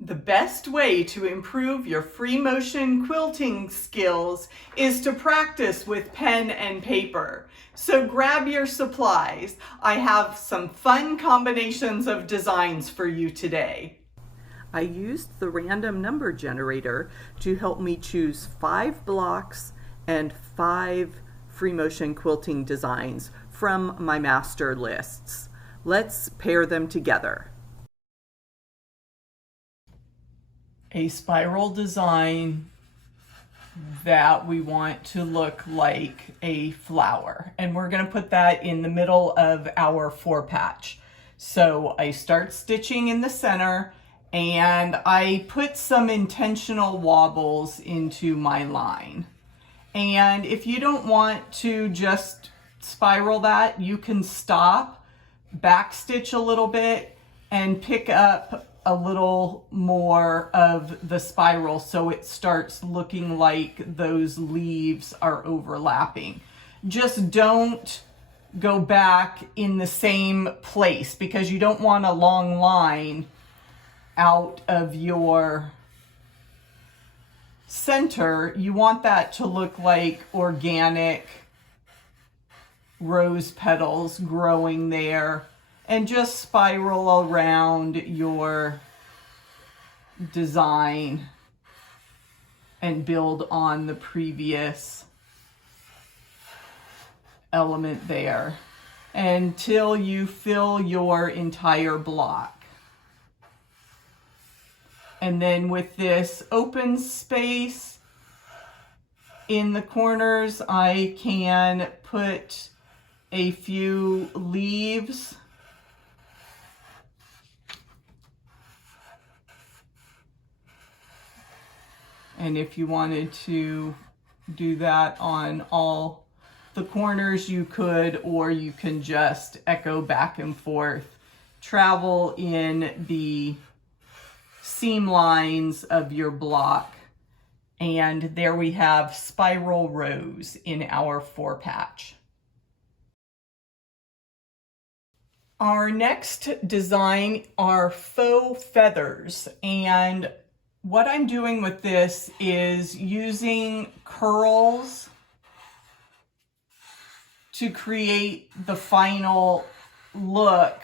The best way to improve your free motion quilting skills is to practice with pen and paper. So grab your supplies. I have some fun combinations of designs for you today. I used the random number generator to help me choose 5 blocks and 5 free motion quilting designs from my master lists. Let's pair them together. A spiral design that we want to look like a flower, and we're going to put that in the middle of our 4-patch. So I start stitching in the center and I put some intentional wobbles into my line. And if you don't want to just spiral that, you can stop, backstitch a little bit, and pick up a little more of the spiral so it starts looking like those leaves are overlapping. Just don't go back in the same place because you don't want a long line out of your center. You want that to look like organic rose petals growing there, and just spiral around your design and build on the previous element there until you fill your entire block. And then with this open space in the corners, I can put a few leaves and if you wanted to do that on all the corners, you could, or you can just echo back and forth, travel in the seam lines of your block. And there we have spiral rows in our 4-patch. Our next design are faux feathers, and what I'm doing with this is using curls to create the final look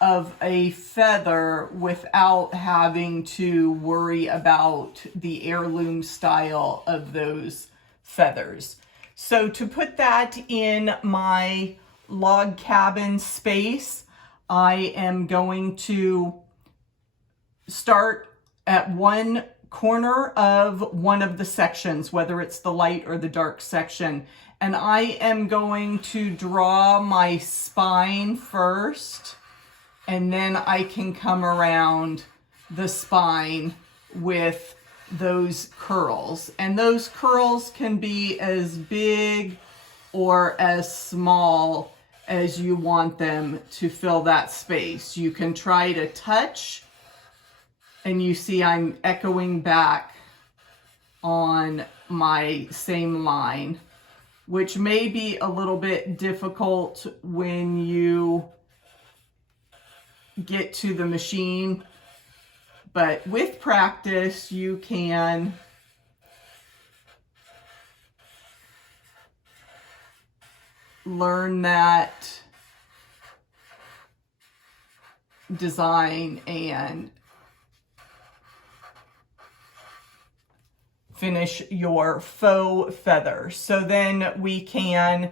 of a feather without having to worry about the heirloom style of those feathers. So to put that in my log cabin space, I am going to start at one corner of one of the sections, whether it's the light or the dark section, and I am going to draw my spine first, and then I can come around the spine with those curls. And those curls can be as big or as small as you want them to fill that space. You can try to touch, and you see I'm echoing back on my same line, which may be a little bit difficult when you get to the machine, but with practice you can learn that design and finish your faux feather. So then we can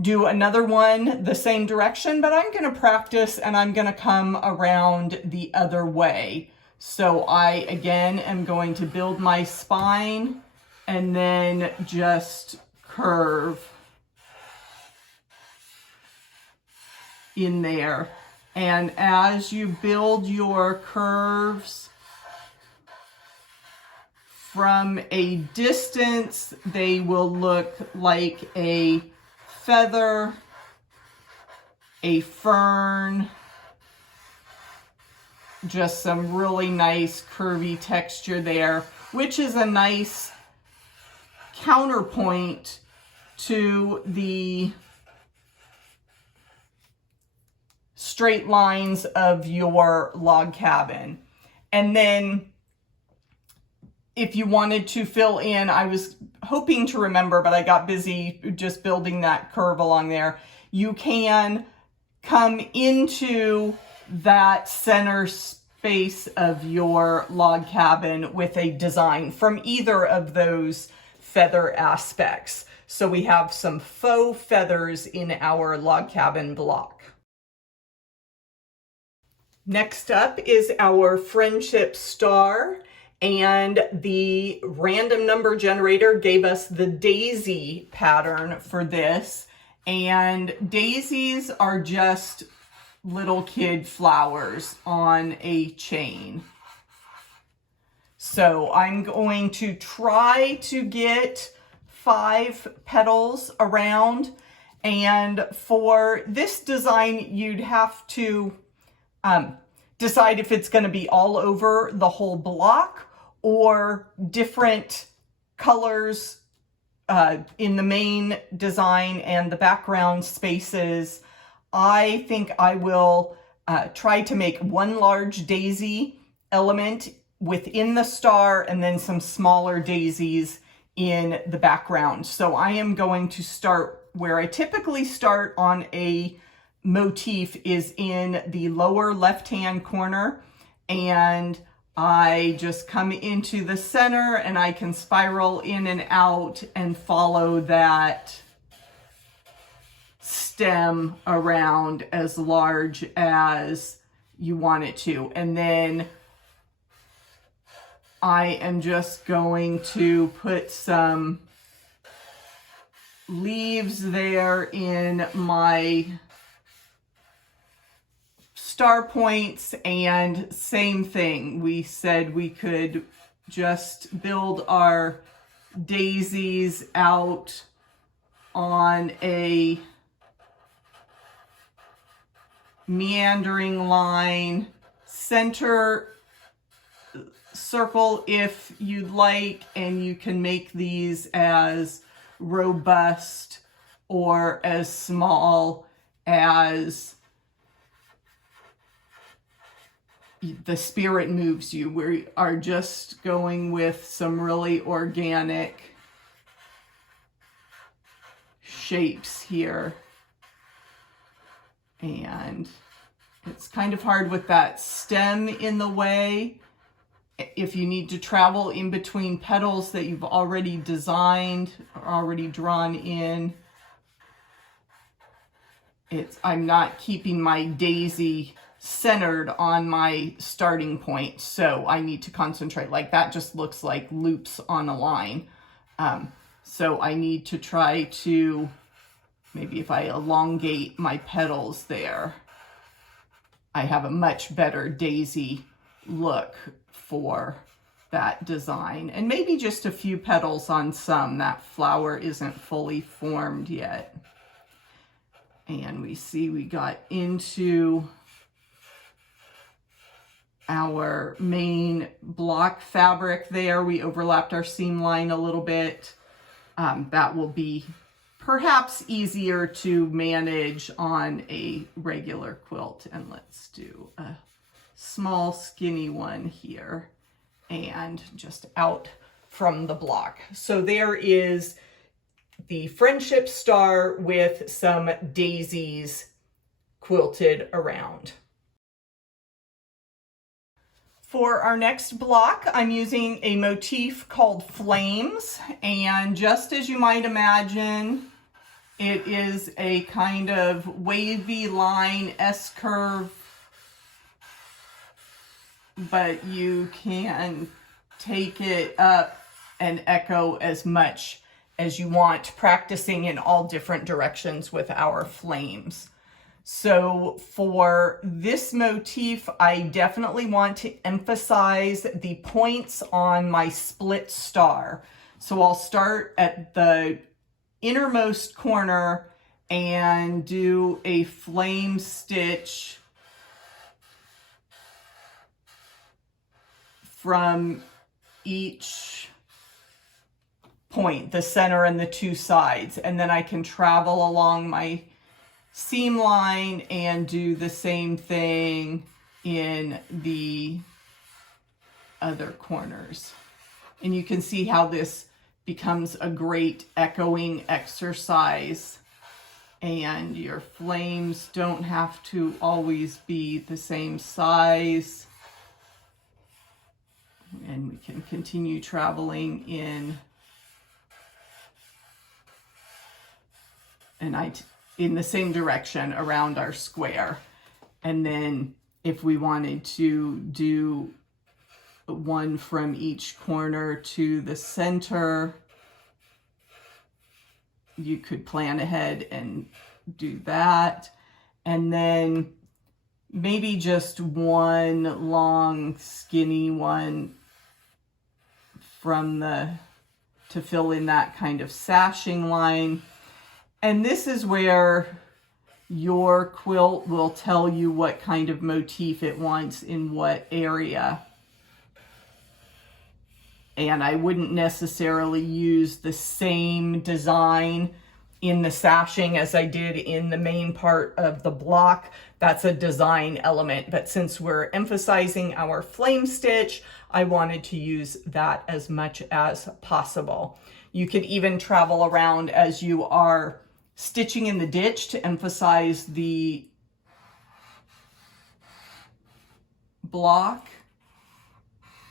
do another one the same direction, but I'm going to practice and I'm going to come around the other way. So I again am going to build my spine and then just curve in there. And as you build your curves from a distance, they will look like a feather, a fern, just some really nice curvy texture there, which is a nice counterpoint to the straight lines of your log cabin. And then if you wanted to fill in, I was hoping to remember, but I got busy just building that curve along there. You can come into that center space of your log cabin with a design from either of those feather aspects. So we have some faux feathers in our log cabin block. Next up is our friendship star, and the random number generator gave us the daisy pattern for this. And daisies are just little kid flowers on a chain. So I'm going to try to get 5 petals around, and for this design you'd have to decide if it's going to be all over the whole block or different colors in the main design and the background spaces. I think I will try to make one large daisy element within the star and then some smaller daisies in the background. So I am going to start where I typically start on a motif, is in the lower left-hand corner, and I just come into the center and I can spiral in and out and follow that stem around as large as you want it to. And then I am just going to put some leaves there in my star points, and same thing. We said we could just build our daisies out on a meandering line, center circle if you'd like, and you can make these as robust or as small as the spirit moves you. We are just going with some really organic shapes here. And it's kind of hard with that stem in the way. If you need to travel in between petals that you've already designed or already drawn in, I'm not keeping my daisy centered on my starting point, so I need to concentrate. Like that just looks like loops on a line. So I need to try to, maybe if I elongate my petals there, I have a much better daisy look for that design. And maybe just a few petals on some. That flower isn't fully formed yet. And we see we got into our main block fabric there. We overlapped our seam line a little bit. That will be perhaps easier to manage on a regular quilt. And let's do a small skinny one here and just out from the block. So there is the friendship star with some daisies quilted around. For our next block, I'm using a motif called Flames, and just as you might imagine, it is a kind of wavy line, S-curve, but you can take it up and echo as much as you want, practicing in all different directions with our flames. So for this motif, I definitely want to emphasize the points on my split star. So I'll start at the innermost corner and do a flame stitch from each point, the center and the two sides, and then I can travel along my seam line and do the same thing in the other corners. And you can see how this becomes a great echoing exercise, and your flames don't have to always be the same size. And we can continue traveling in the same direction around our square. And then if we wanted to do one from each corner to the center, you could plan ahead and do that. And then maybe just one long skinny one to fill in that kind of sashing line. And this is where your quilt will tell you what kind of motif it wants in what area. And I wouldn't necessarily use the same design in the sashing as I did in the main part of the block. That's a design element, but since we're emphasizing our flame stitch, I wanted to use that as much as possible. You could even travel around as you are stitching in the ditch to emphasize the block,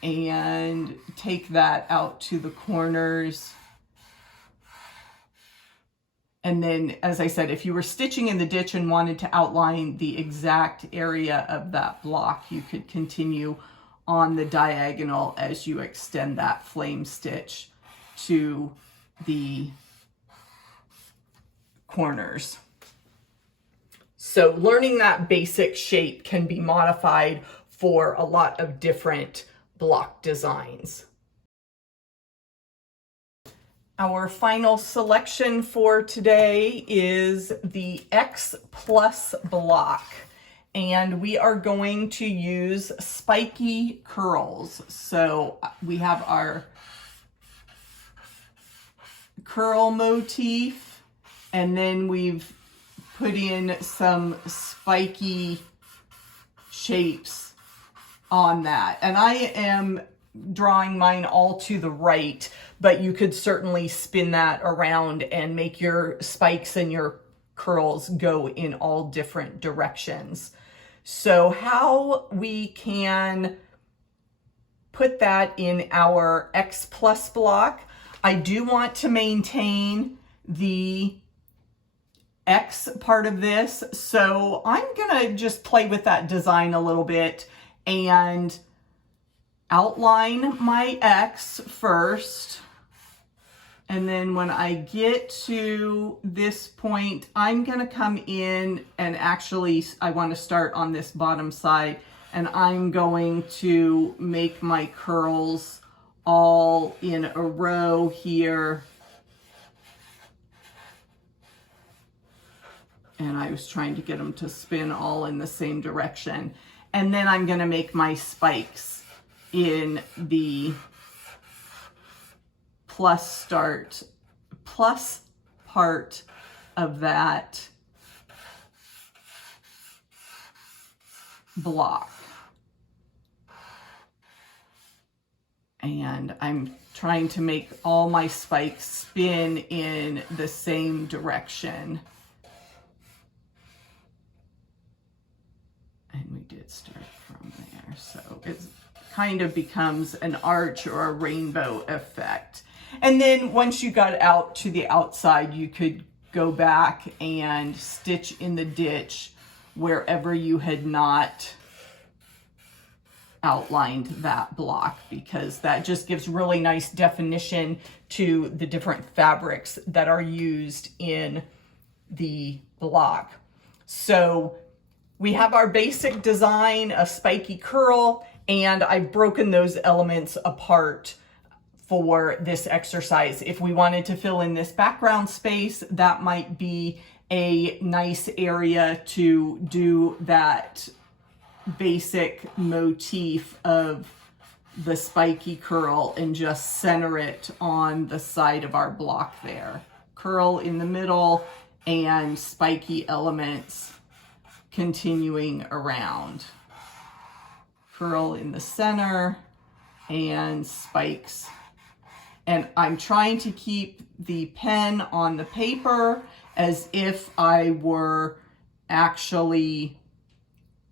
and take that out to the corners. And then, as I said, if you were stitching in the ditch and wanted to outline the exact area of that block, you could continue on the diagonal as you extend that flame stitch to the corners. So learning that basic shape can be modified for a lot of different block designs. Our final selection for today is the X Plus block, and we are going to use spiky curls. So we have our curl motif, and then we've put in some spiky shapes on that. And I am drawing mine all to the right, but you could certainly spin that around and make your spikes and your curls go in all different directions. So how we can put that in our X Plus block, I do want to maintain the X part of this, so I'm gonna just play with that design a little bit and outline my X first, and then when I get to this point, I'm gonna come in and actually I want to start on this bottom side, and I'm going to make my curls all in a row here. And I was trying to get them to spin all in the same direction. And then I'm gonna make my spikes in the plus part of that block. And I'm trying to make all my spikes spin in the same direction. And we did start from there. So it kind of becomes an arch or a rainbow effect. And then once you got out to the outside, you could go back and stitch in the ditch wherever you had not outlined that block, because that just gives really nice definition to the different fabrics that are used in the block. So we have our basic design, a spiky curl, and I've broken those elements apart for this exercise. If we wanted to fill in this background space, that might be a nice area to do that basic motif of the spiky curl and just center it on the side of our block there. Curl in the middle and spiky elements continuing around. Furl in the center and spikes. And I'm trying to keep the pen on the paper as if I were actually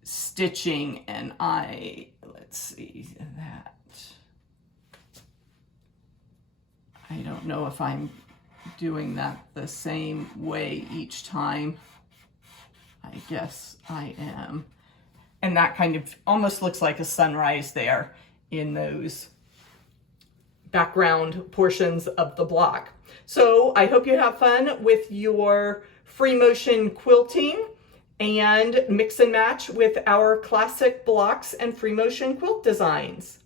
stitching, and let's see that. I don't know if I'm doing that the same way each time. I guess I am. And that kind of almost looks like a sunrise there in those background portions of the block. So I hope you have fun with your free motion quilting and mix and match with our classic blocks and free motion quilt designs.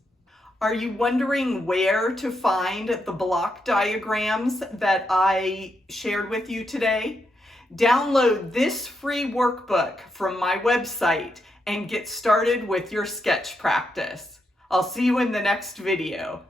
Are you wondering where to find the block diagrams that I shared with you today? Download this free workbook from my website and get started with your sketch practice. I'll see you in the next video.